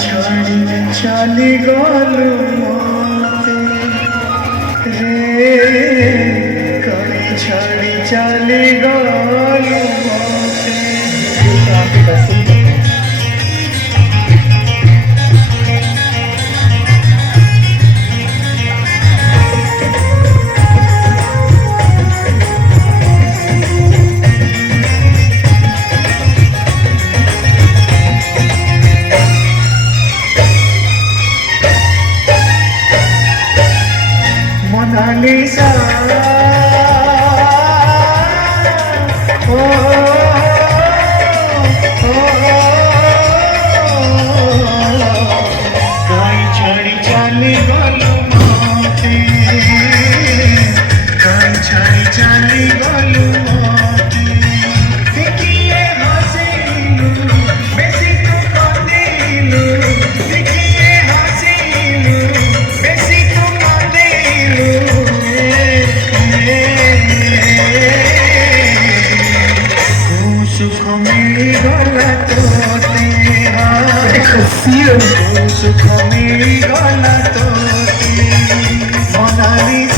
ছাড়ি চালি গলু মতে রে কাই ছাড়ি চালি গলু মতে मोनालिसा काई छाड़ी चाली गलु मते काई छाड़ी चाली गलु मते देखिए हसीलु बेसी तो कांदिलु देखिए हसीलु बेसी तो कांदिलु सुख मिली गला तोते सुख मिली गला तोते मोनालिसा